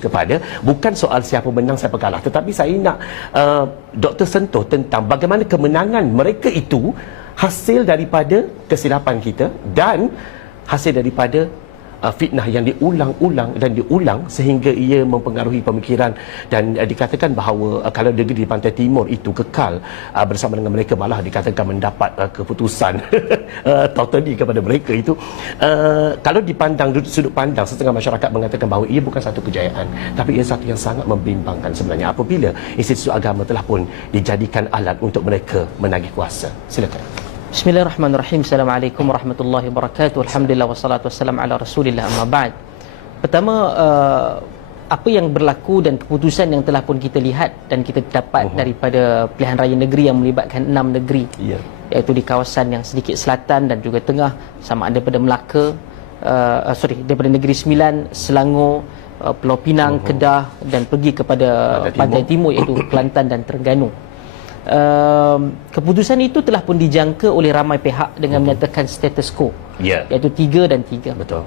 Kepada bukan soal siapa menang siapa kalah, tetapi saya nak Dr. sentuh tentang bagaimana kemenangan mereka itu hasil daripada kesilapan kita dan hasil daripada fitnah yang diulang-ulang dan diulang sehingga ia mempengaruhi pemikiran dan dikatakan bahawa kalau negeri di pantai timur itu kekal bersama dengan mereka, malah dikatakan mendapat keputusan totally kepada mereka itu. Kalau dipandang sudut pandang setengah masyarakat mengatakan bahawa ia bukan satu kejayaan, tapi ia satu yang sangat membimbangkan sebenarnya apabila institusi agama telah pun dijadikan alat untuk mereka menagih kuasa. Silakan. Bismillahirrahmanirrahim. Assalamualaikum warahmatullahi wabarakatuh. Alhamdulillah wassalatu wassalamu ala Rasulillah, amma ba'd. Pertama, apa yang berlaku dan keputusan yang telah pun kita lihat dan kita dapat daripada pilihan raya negeri yang melibatkan 6 negeri, iaitu di kawasan yang sedikit selatan dan juga tengah, sama ada daripada Melaka, daripada Negeri Sembilan, Selangor, Pulau Pinang, Kedah dan pergi kepada Pantai Timur iaitu Kelantan dan Terengganu. Keputusan itu telah pun dijangka oleh ramai pihak dengan menyatakan status quo, iaitu 3 dan 3. Betul.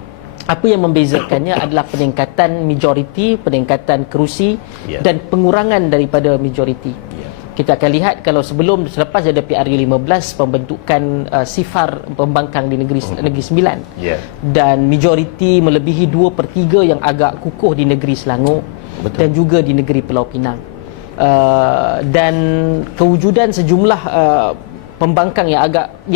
Apa yang membezakannya adalah peningkatan majoriti, peningkatan kerusi dan pengurangan daripada majoriti. Kita akan lihat kalau selepas ada PRU15, pembentukan sifar pembangkang di Negeri Sembilan, dan majoriti melebihi 2/3 yang agak kukuh di Negeri Selangor. Betul. Dan juga di Negeri Pulau Pinang. Dan kewujudan sejumlah pembangkang yang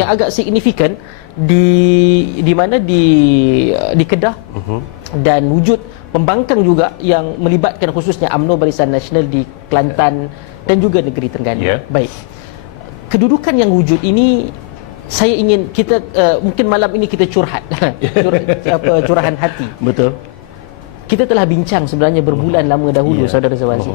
agak signifikan di mana di Kedah, dan wujud pembangkang juga yang melibatkan khususnya UMNO Barisan Nasional di Kelantan dan juga Negeri Terengganu. Baik, kedudukan yang wujud ini saya ingin kita mungkin malam ini kita curhat curahan hati. Betul. Kita telah bincang sebenarnya berbulan lama dahulu, saudara Zawazi.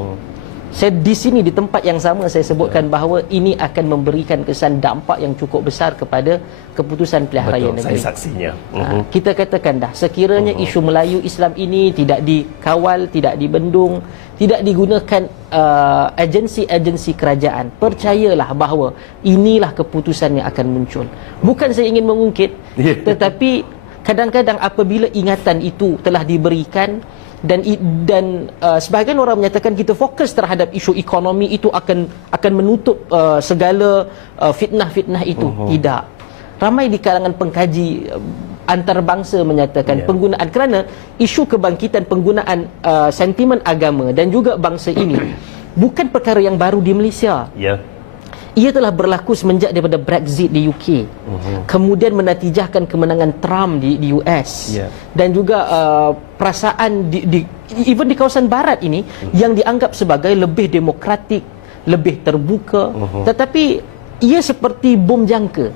Saya di sini di tempat yang sama saya sebutkan bahawa ini akan memberikan kesan dampak yang cukup besar kepada keputusan pilihan raya negeri. Saya saksinya. Kita katakan dah, sekiranya isu Melayu Islam ini tidak dikawal, tidak dibendung, tidak digunakan agensi-agensi kerajaan, percayalah bahawa inilah keputusan yang akan muncul. Bukan saya ingin mengungkit, tetapi kadang-kadang apabila ingatan itu telah diberikan dan sebahagian orang menyatakan kita fokus terhadap isu ekonomi itu akan menutup segala fitnah-fitnah itu. Tidak. Ramai di kalangan pengkaji antarabangsa menyatakan penggunaan, kerana isu kebangkitan penggunaan sentimen agama dan juga bangsa ini bukan perkara yang baru di Malaysia. Ia telah berlaku semenjak daripada Brexit di UK, kemudian menatijahkan kemenangan Trump di US, dan juga perasaan even di kawasan barat ini yang dianggap sebagai lebih demokratik, lebih terbuka, tetapi ia seperti bom jangka.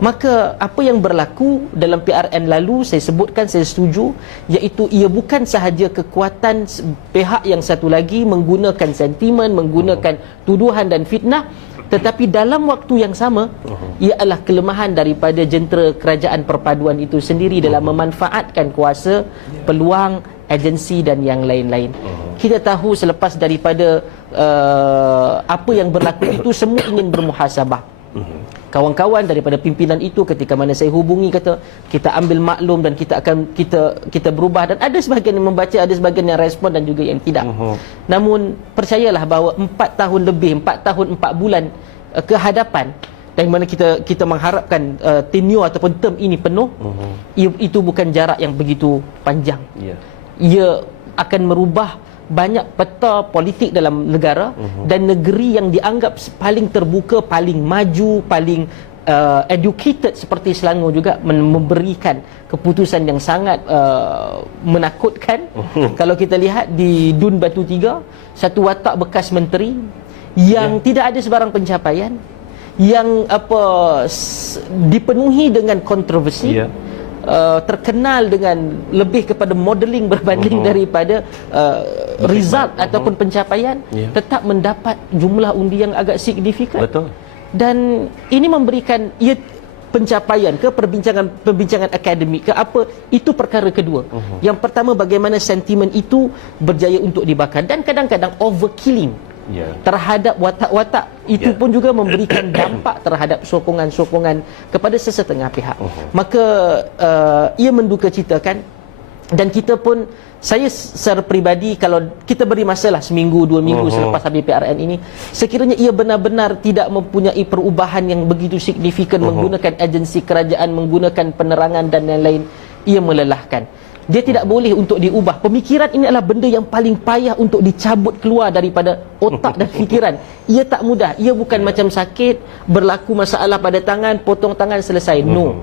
Maka apa yang berlaku dalam PRN lalu saya sebutkan, saya setuju, iaitu ia bukan sahaja kekuatan pihak yang satu lagi menggunakan sentimen, menggunakan tuduhan dan fitnah, tetapi dalam waktu yang sama ia adalah kelemahan daripada jentera kerajaan perpaduan itu sendiri dalam memanfaatkan kuasa, peluang, agensi dan yang lain-lain. Kita tahu selepas daripada apa yang berlaku itu, semua ingin bermuhasabah. Kawan-kawan daripada pimpinan itu ketika mana saya hubungi kata kita ambil maklum dan kita berubah, dan ada sebahagian yang membaca, ada sebahagian yang respon dan juga yang tidak. Namun percayalah bahawa 4 tahun lebih, 4 tahun 4 bulan ke hadapan, dan mana kita mengharapkan tenure ataupun term ini penuh, itu bukan jarak yang begitu panjang. Ia akan merubah banyak peta politik dalam negara, dan negeri yang dianggap paling terbuka, paling maju, paling educated seperti Selangor juga memberikan keputusan yang sangat menakutkan. Kalau kita lihat di Dun Batu 3, satu watak bekas menteri yang tidak ada sebarang pencapaian, yang dipenuhi dengan kontroversi, terkenal dengan lebih kepada modeling berbanding daripada result ataupun pencapaian, tetap mendapat jumlah undi yang agak signifikan. Betul. Dan ini memberikan pencapaian ke perbincangan akademik ke apa, itu perkara kedua. Yang pertama, bagaimana sentimen itu berjaya untuk dibakar, dan kadang-kadang overkilling Ya. terhadap watak-watak itu pun juga memberikan dampak terhadap sokongan-sokongan kepada sesetengah pihak. Maka ia menduka citakan, dan kita pun, saya secara peribadi, kalau kita beri masalah seminggu, 2 minggu selepas habis PRN ini, sekiranya ia benar-benar tidak mempunyai perubahan yang begitu signifikan, menggunakan agensi kerajaan, menggunakan penerangan dan lain-lain, ia melelahkan. Dia tidak boleh untuk diubah. Pemikiran ini adalah benda yang paling payah untuk dicabut keluar daripada otak dan fikiran. Ia tak mudah. Ia bukan macam sakit, berlaku masalah pada tangan, potong tangan, selesai. No.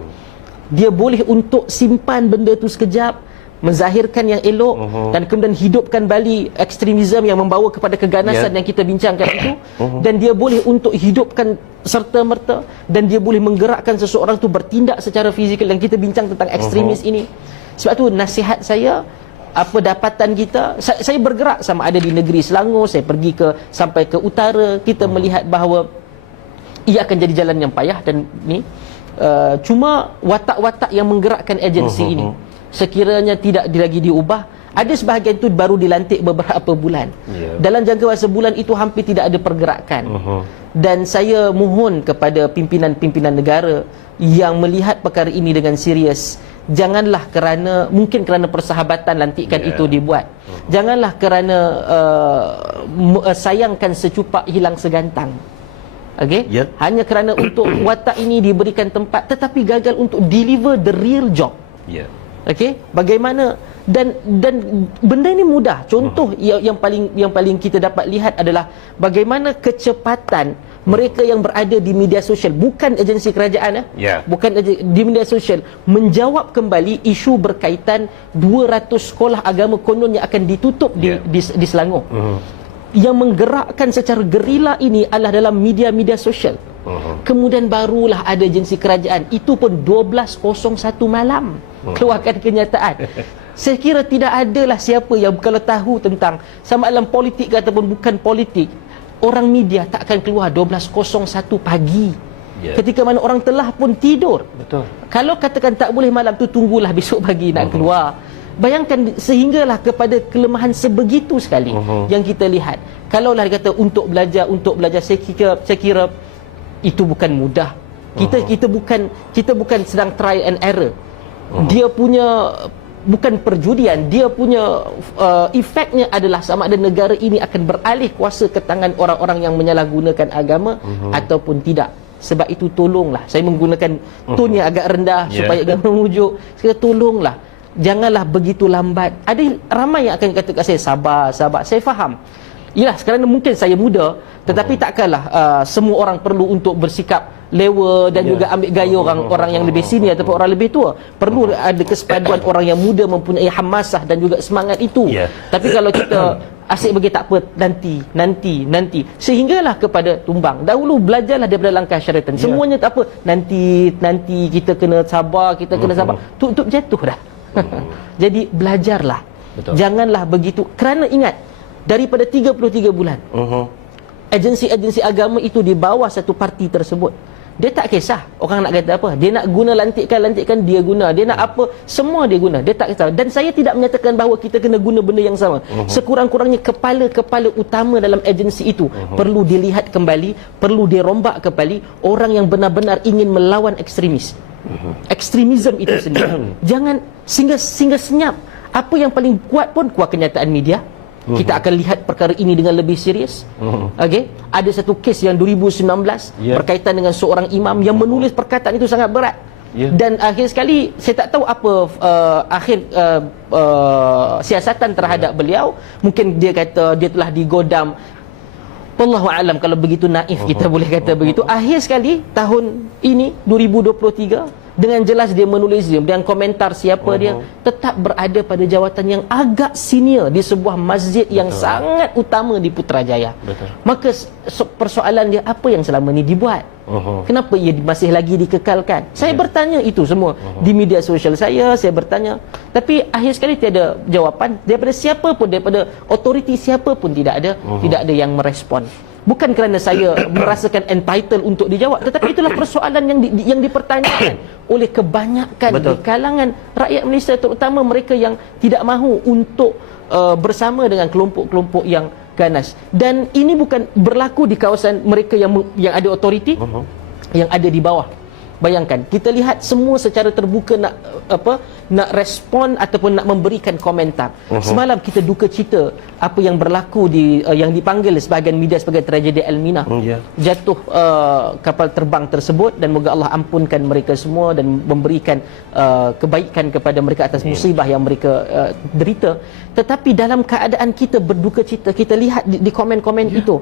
Dia boleh untuk simpan benda tu sekejap, menzahirkan yang elok, dan kemudian hidupkan balik ekstremisme yang membawa kepada keganasan yang kita bincangkan itu, dan dia boleh untuk hidupkan serta-merta, dan dia boleh menggerakkan seseorang tu bertindak secara fizikal, yang kita bincang tentang ekstremis ini. Sebab tu nasihat saya, apa dapatan kita, saya bergerak sama ada di negeri Selangor, saya pergi sampai ke utara, kita melihat bahawa ia akan jadi jalan yang payah, dan ni cuma watak-watak yang menggerakkan agensi ini sekiranya tidak lagi diubah, ada sebahagian itu baru dilantik beberapa bulan. Dalam jangka masa bulan itu hampir tidak ada pergerakan. Dan saya mohon kepada pimpinan-pimpinan negara yang melihat perkara ini dengan serius, janganlah mungkin kerana persahabatan lantikan itu dibuat, janganlah kerana sayangkan secupak hilang segantang. Hanya kerana untuk watak ini diberikan tempat, tetapi gagal untuk deliver the real job. Bagaimana, dan benda ini mudah. Contoh yang paling kita dapat lihat adalah bagaimana kecepatan mereka yang berada di media sosial, bukan agensi kerajaan, bukan di media sosial, menjawab kembali isu berkaitan 200 sekolah agama konon yang akan ditutup di Selangor. Yang menggerakkan secara gerila ini adalah dalam media-media sosial. Kemudian barulah ada agensi kerajaan, itu pun 12.01 malam keluarkan kenyataan. Saya kira tidak adalah siapa yang kalau tahu tentang sama dalam politik ataupun bukan politik, orang media tak akan keluar 12.01 pagi. Ketika mana orang telah pun tidur. Kalau katakan tak boleh malam tu, tunggulah besok pagi nak keluar. Bayangkan, sehinggalah kepada kelemahan sebegitu sekali yang kita lihat. Kalaulah dia kata untuk belajar, saya kira itu bukan mudah. Kita bukan sedang trial and error. Dia punya bukan perjudian, dia punya efeknya adalah sama ada negara ini akan beralih kuasa ke tangan orang-orang yang menyalahgunakan agama ataupun tidak. Sebab itu tolonglah, saya menggunakan tone yang agak rendah supaya agak memujuk. Saya tolonglah, janganlah begitu lambat. Ada ramai yang akan kata kat saya, sabar. Saya faham. Yalah, sekarang mungkin saya muda, tetapi takkanlah semua orang perlu untuk bersikap lewa dan juga ambil gaya orang yang lebih senior ataupun orang lebih tua. Perlu ada kesepaduan orang yang muda mempunyai hamasah dan juga semangat itu. Tapi kalau kita asyik bagi tak apa, nanti sehinggalah kepada tumbang. Dahulu belajarlah daripada langkah syaratan. Semuanya tak apa, nanti kita kena sabar, tutup jatuh dah. Jadi belajarlah. Janganlah begitu, kerana ingat, daripada 33 bulan agensi-agensi agama itu di bawah satu parti tersebut, dia tak kisah orang nak kata apa. Dia nak guna lantikan dia guna, dia nak apa, semua dia guna, dia tak kisah. Dan saya tidak menyatakan bahawa kita kena guna benda yang sama. Sekurang-kurangnya kepala-kepala utama dalam agensi itu perlu dilihat kembali, perlu dirombak kembali, orang yang benar-benar ingin melawan ekstremis. Ekstremisme itu sendiri. Jangan sehingga senyap. Apa yang paling kuat pun kuat kenyataan media. Kita akan lihat perkara ini dengan lebih serius. Ada satu kes yang 2019 berkaitan dengan seorang imam yang menulis perkataan itu sangat berat. Dan akhir sekali saya tak tahu apa siasatan terhadap beliau. Mungkin dia kata dia telah digodam. Wallahu alam, kalau begitu naif kita boleh kata begitu. Akhir sekali tahun ini 2023, dengan jelas dia menulis, dengan komentar siapa dia, tetap berada pada jawatan yang agak senior di sebuah masjid yang sangat utama di Putrajaya. Maka persoalan dia, apa yang selama ni dibuat? Kenapa ia masih lagi dikekalkan? Saya bertanya itu semua di media sosial saya bertanya, tapi akhir sekali tiada jawapan daripada siapa pun, daripada autoriti siapa pun tidak ada yang merespon. Bukan kerana saya merasakan entitled untuk dijawab, tetapi itulah persoalan yang dipertanyakan oleh kebanyakan di kalangan rakyat Malaysia, terutama mereka yang tidak mahu untuk bersama dengan kelompok-kelompok yang ganas. Dan ini bukan berlaku di kawasan mereka yang ada otoriti, yang ada di bawah. Bayangkan, kita lihat semua secara terbuka nak respon ataupun nak memberikan komentar. Semalam kita duka cita apa yang berlaku yang dipanggil sebahagian media sebagai tragedi Elmina. Jatuh kapal terbang tersebut, dan moga Allah ampunkan mereka semua dan memberikan kebaikan kepada mereka atas musibah yang mereka derita. Tetapi dalam keadaan kita berduka cita, kita lihat di komen-komen itu,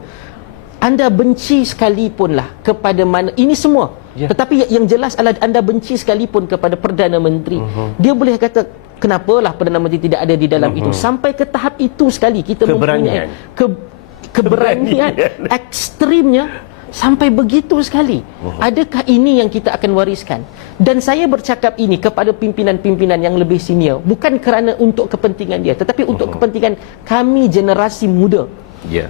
anda benci sekalipun lah kepada mana ini semua. Tetapi yang jelas adalah anda benci sekalipun kepada Perdana Menteri. Dia boleh kata, kenapalah Perdana Menteri tidak ada di dalam itu. Sampai ke tahap itu sekali kita mempunyai keberanian ekstrimnya sampai begitu sekali. Adakah ini yang kita akan wariskan? Dan saya bercakap ini kepada pimpinan-pimpinan yang lebih senior, bukan kerana untuk kepentingan dia, tetapi untuk kepentingan kami generasi muda.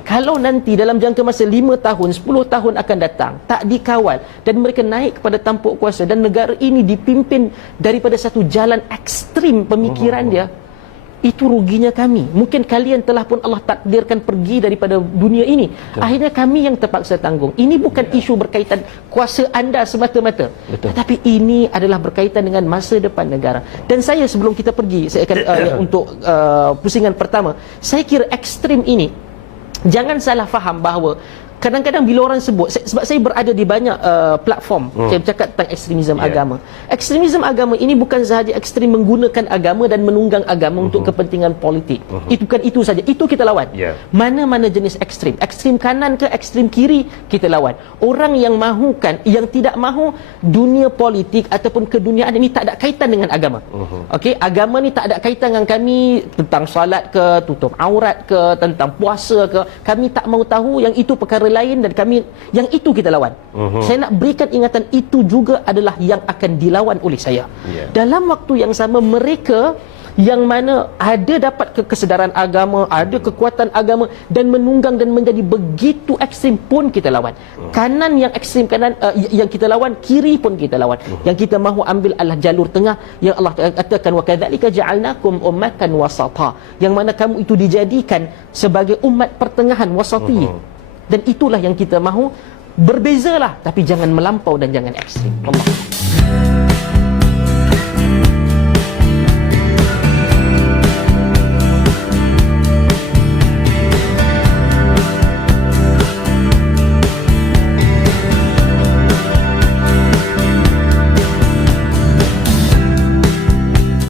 Kalau nanti dalam jangka masa 5 tahun, 10 tahun akan datang, tak dikawal dan mereka naik kepada tampuk kuasa dan negara ini dipimpin daripada satu jalan ekstrim pemikiran dia, itu ruginya kami. Mungkin kalian telah pun Allah takdirkan pergi daripada dunia ini. Akhirnya kami yang terpaksa tanggung. Ini bukan isu berkaitan kuasa anda semata-mata, tetapi ini adalah berkaitan dengan masa depan negara. Dan saya, sebelum kita pergi, saya akan untuk pusingan pertama, saya kira ekstrim ini, jangan salah faham bahawa kadang-kadang bila orang sebut, sebab saya berada di banyak platform, saya bercakap tentang ekstremisme agama. Ekstremisme agama ini bukan sahaja ekstrim menggunakan agama dan menunggang agama untuk kepentingan politik. Itu bukan itu saja. Itu kita lawan. Mana-mana jenis ekstrim. Ekstrim kanan ke ekstrim kiri, kita lawan. Orang yang mahukan, yang tidak mahu dunia politik ataupun keduniaan ini tak ada kaitan dengan agama. Okey, agama ni tak ada kaitan dengan kami, tentang solat ke, tutup aurat ke, tentang puasa ke. Kami tak mahu tahu, yang itu perkara lain dan kami yang itu kita lawan. Saya nak berikan ingatan, itu juga adalah yang akan dilawan oleh saya. Dalam waktu yang sama, mereka yang mana ada dapat kesedaran agama, ada kekuatan agama dan menunggang dan menjadi begitu ekstrim pun kita lawan. Kanan yang ekstrim kanan yang kita lawan, kiri pun kita lawan. Yang kita mahu ambil adalah jalur tengah yang Allah katakan, wa kadzalika ja'alnakum ummatan wasata, yang mana kamu itu dijadikan sebagai umat pertengahan, wasati. Dan itulah yang kita mahu. Berbezalah, tapi jangan melampau dan jangan ekstrim. Allah.